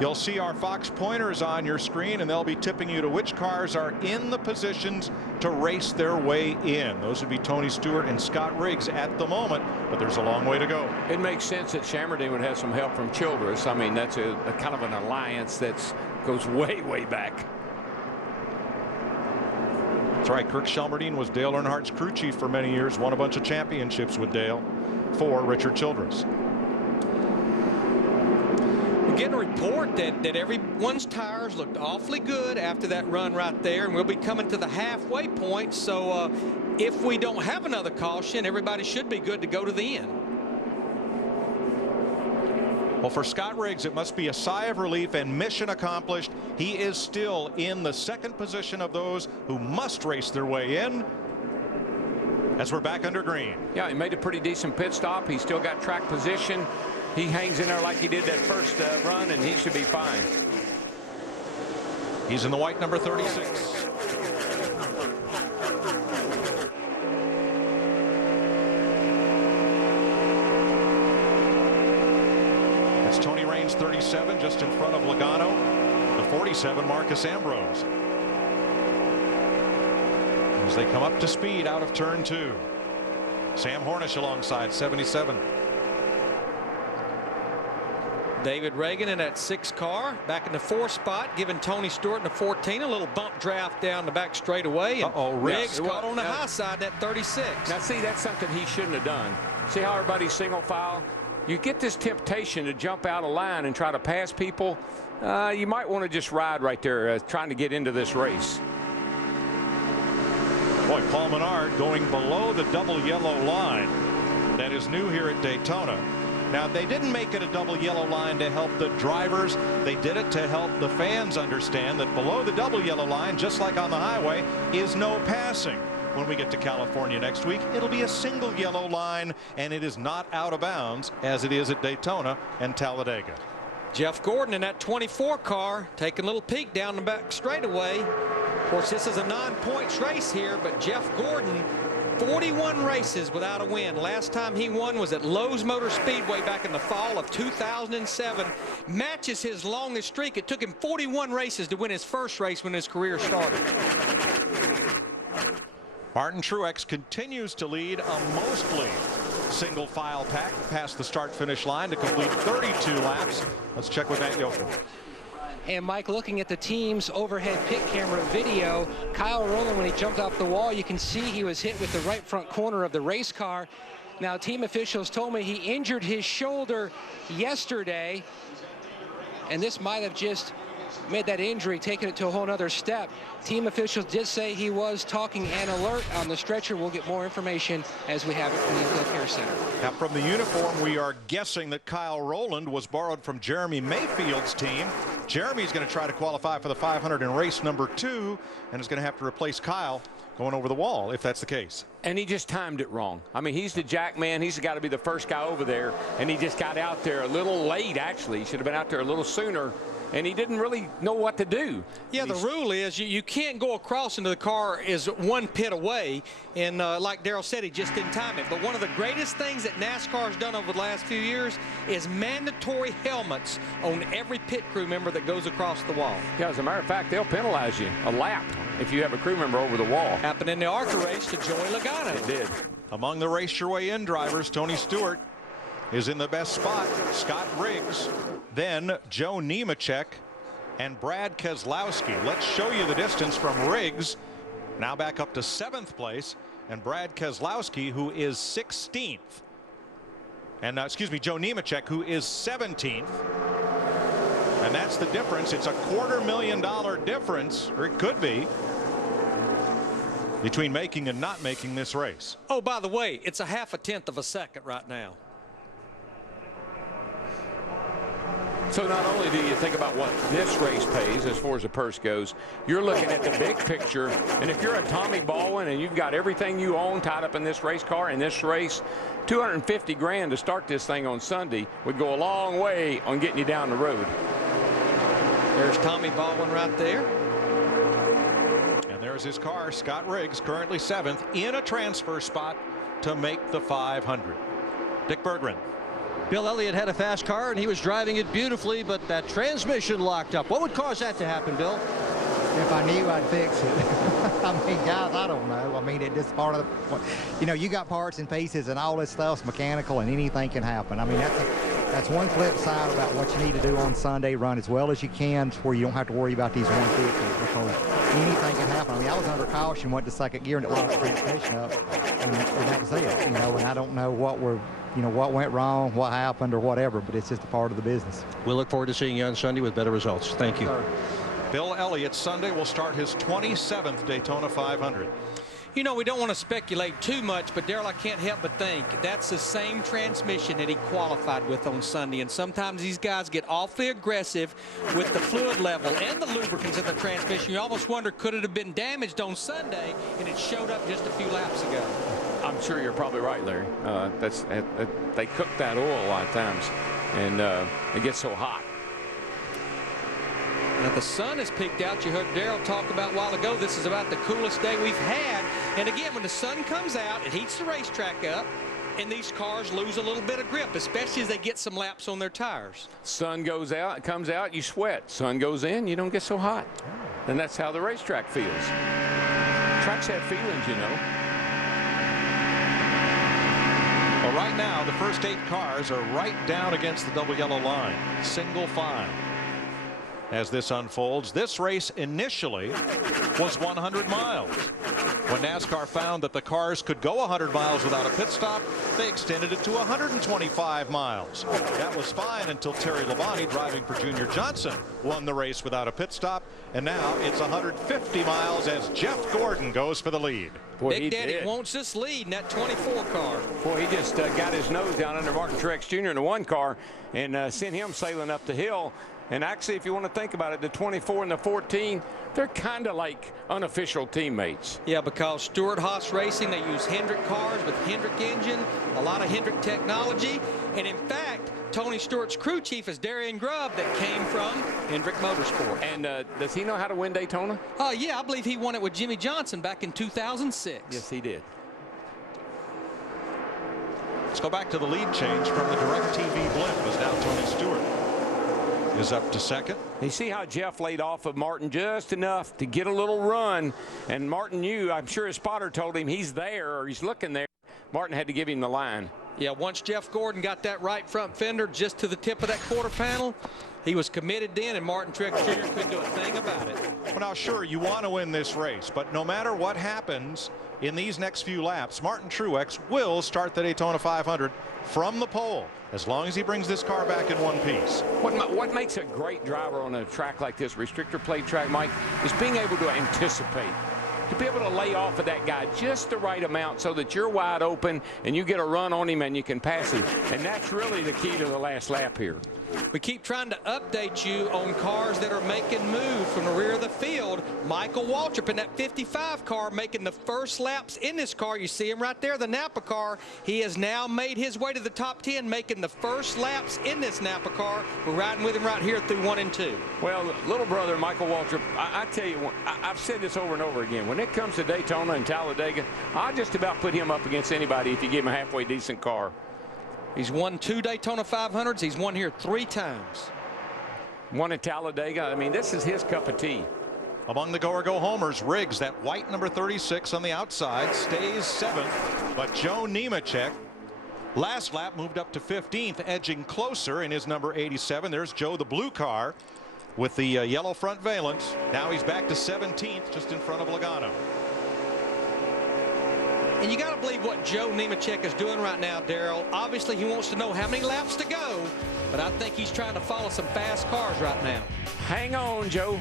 You'll see our Fox pointers on your screen, and they'll be tipping you to which cars are in the positions to race their way in. Those would be Tony Stewart and Scott Riggs at the moment, but there's a long way to go. It makes sense that Chammerdine would have some help from Childress. I mean, that's a kind of an alliance that goes way, way back. That's right. Kirk Shelmerdine was Dale Earnhardt's crew chief for many years, won a bunch of championships with Dale for Richard Childress. Getting a report that everyone's tires looked awfully good after that run right there, and we'll be coming to the halfway point. So if we don't have another caution, everybody should be good to go to the end. Well, for Scott Riggs, it must be a sigh of relief and mission accomplished. He is still in the second position of those who must race their way in as we're back under green. Yeah, he made a pretty decent pit stop. He's still got track position. He hangs in there like he did that first run, and he should be fine. He's in the white number 36. That's Tony Raines, 37, just in front of Logano. The 47, Marcus Ambrose. As they come up to speed out of turn 2. Sam Hornish alongside, 77. David Reagan in that 6 car back in the 4th spot, giving Tony Stewart in the 14 a little bump draft down the back straightaway. And Riggs caught on the high side, that 36. Now see, that's something he shouldn't have done. See how everybody's single file? You get this temptation to jump out of line and try to pass people. You might want to just ride right there trying to get into this race. Boy, Paul Menard going below the double yellow line. That is new here at Daytona. Now, they didn't make it a double yellow line to help the drivers. They did it to help the fans understand that below the double yellow line, just like on the highway, is no passing. When we get to California next week, it'll be a single yellow line, and it is not out of bounds as it is at Daytona and Talladega. Jeff Gordon in that 24 car taking a little peek down the back straightaway. Of course, this is a non-points race here, but Jeff Gordon, 41 races without a win. Last time he won was at Lowe's Motor Speedway back in the fall of 2007. Matches his longest streak. It took him 41 races to win his first race when his career started. Martin Truex continues to lead a mostly single file pack past the start finish line to complete 32 laps. Let's check with Matt Yoakum. And Mike, looking at the team's overhead pit camera video, Kyle Rowland, when he jumped off the wall, you can see he was hit with the right front corner of the race car. Now, team officials told me he injured his shoulder yesterday, and this might have just made that injury, taken it to a whole nother step. Team officials did say he was talking and alert on the stretcher. We'll get more information as we have it from the Infield Care Center. Now, from the uniform, we are guessing that Kyle Rowland was borrowed from Jeremy Mayfield's team. Jeremy's going to try to qualify for the 500 in race number 2 and is going to have to replace Kyle going over the wall if that's the case. And he just timed it wrong. I mean, he's the jack man. He's got to be the first guy over there, and he just got out there a little late, actually. He should have been out there a little sooner, and he didn't really know what to do. Yeah, the rule is you can't go across into the car is 1 pit away, and like Darrell said, he just didn't time it. But one of the greatest things that NASCAR has done over the last few years is mandatory helmets on every pit crew member that goes across the wall. Yeah, as a matter of fact, they'll penalize you a lap if you have a crew member over the wall. Happened in the ARCA race to Joey Logano. It did. Among the race your way in drivers, Tony Stewart is in the best spot. Scott Riggs, then Joe Nemechek and Brad Keselowski. Let's show you the distance from Riggs, now back up to 7th place, and Brad Keselowski, who is 16th. And excuse me, Joe Nemechek, who is 17th. And that's the difference. It's a $250,000 difference, or it could be, between making and not making this race. Oh, by the way, it's a 0.5 of a second right now. So not only do you think about what this race pays as far as the purse goes, you're looking at the big picture. And if you're a Tommy Baldwin and you've got everything you own tied up in this race car in this race, $250 grand to start this thing on Sunday would go a long way on getting you down the road. There's Tommy Baldwin right there. And there's his car, Scott Riggs, currently 7th in a transfer spot to make the 500. Dick Berggren. Bill Elliott had a fast car and he was driving it beautifully, but that transmission locked up. What would cause that to happen, Bill? If I knew, I'd fix it. I mean, guys, I don't know. I mean, it's just part of the, you know, you got parts and pieces and all this stuff's mechanical and anything can happen. I mean, that's one flip side about what you need to do on Sunday. Run as well as you can where you don't have to worry about these 150s because anything can happen. I mean, I was under caution, went to second gear and it locked the transmission up, and that was it. You know, and I don't know what what went wrong, what happened, or whatever, but it's just a part of the business. We'll look forward to seeing you on Sunday with better results. Thank you. Sir. Bill Elliott Sunday will start his 27th Daytona 500. You know, we don't want to speculate too much, but Darrell, I can't help but think that's the same transmission that he qualified with on Sunday. And sometimes these guys get awfully aggressive with the fluid level and the lubricants in the transmission. You almost wonder, could it have been damaged on Sunday and it showed up just a few laps ago? I'm sure you're probably right, Larry. They cook that oil a lot of times, and it gets so hot. Now the sun has peaked out. You heard Darrell talk about a while ago. This is about the coolest day we've had. And again, when the sun comes out, it heats the racetrack up, and these cars lose a little bit of grip, especially as they get some laps on their tires. Sun goes out, comes out, you sweat. Sun goes in, you don't get so hot. And that's how the racetrack feels. Tracks have feelings, you know. Well, right now, the first 8 cars are right down against the double yellow line. Single file. As this unfolds, this race initially was 100 miles. When NASCAR found that the cars could go 100 miles without a pit stop, they extended it to 125 miles. That was fine until Terry Labonte, driving for Junior Johnson, won the race without a pit stop. And now it's 150 miles as Jeff Gordon goes for the lead. Boy, Big Daddy wants this lead in that 24 car. Boy, he just got his nose down under Martin Truex Jr. in the 1 car and sent him sailing up the hill. And actually, if you want to think about it, the 24 and the 14, they're kind of like unofficial teammates. Yeah, because Stewart-Haas Racing, they use Hendrick cars with Hendrick engine, a lot of Hendrick technology. And in fact, Tony Stewart's crew chief is Darian Grubb, that came from Hendrick Motorsport. And does he know how to win Daytona? Yeah, I believe he won it with Jimmy Johnson back in 2006. Yes, he did. Let's go back to the lead change from the DirecTV blimp as now Tony Stewart is up to second. You see how Jeff laid off of Martin just enough to get a little run, and Martin knew, I'm sure his spotter told him he's there or he's looking there. Martin had to give him the line. Yeah, once Jeff Gordon got that right front fender just to the tip of that quarter panel, he was committed then, and Martin Truex Jr. couldn't do a thing about it. Well, now, sure, you want to win this race, but no matter what happens in these next few laps, Martin Truex will start the Daytona 500 from the pole as long as he brings this car back in one piece. What makes a great driver on a track like this, restrictor plate track, Mike, is being able to anticipate, to be able to lay off of that guy just the right amount so that you're wide open and you get a run on him and you can pass him. And that's really the key to the last lap here. We keep trying to update you on cars that are making moves from the rear of the field. Michael Waltrip in that 55 car making the first laps in this car. You see him right there, the Napa car. He has now made his way to the top 10, making the first laps in this Napa car. We're riding with him right here through 1 and 2. Well, little brother Michael Waltrip, I tell you, I've said this over and over again. When it comes to Daytona and Talladega, I just about put him up against anybody if you give him a halfway decent car. He's won 2 Daytona 500s. He's won here 3 times. One at Talladega. I mean, this is his cup of tea. Among the go-or-go homers, Riggs, that white number 36 on the outside, stays 7th. But Joe Nemechek, last lap, moved up to 15th, edging closer in his number 87. There's Joe, the blue car, with the yellow front valence. Now he's back to 17th, just in front of Logano. And you got to believe what Joe Nemechek is doing right now, Darrell. Obviously, he wants to know how many laps to go, but I think he's trying to follow some fast cars right now. Hang on, Joe.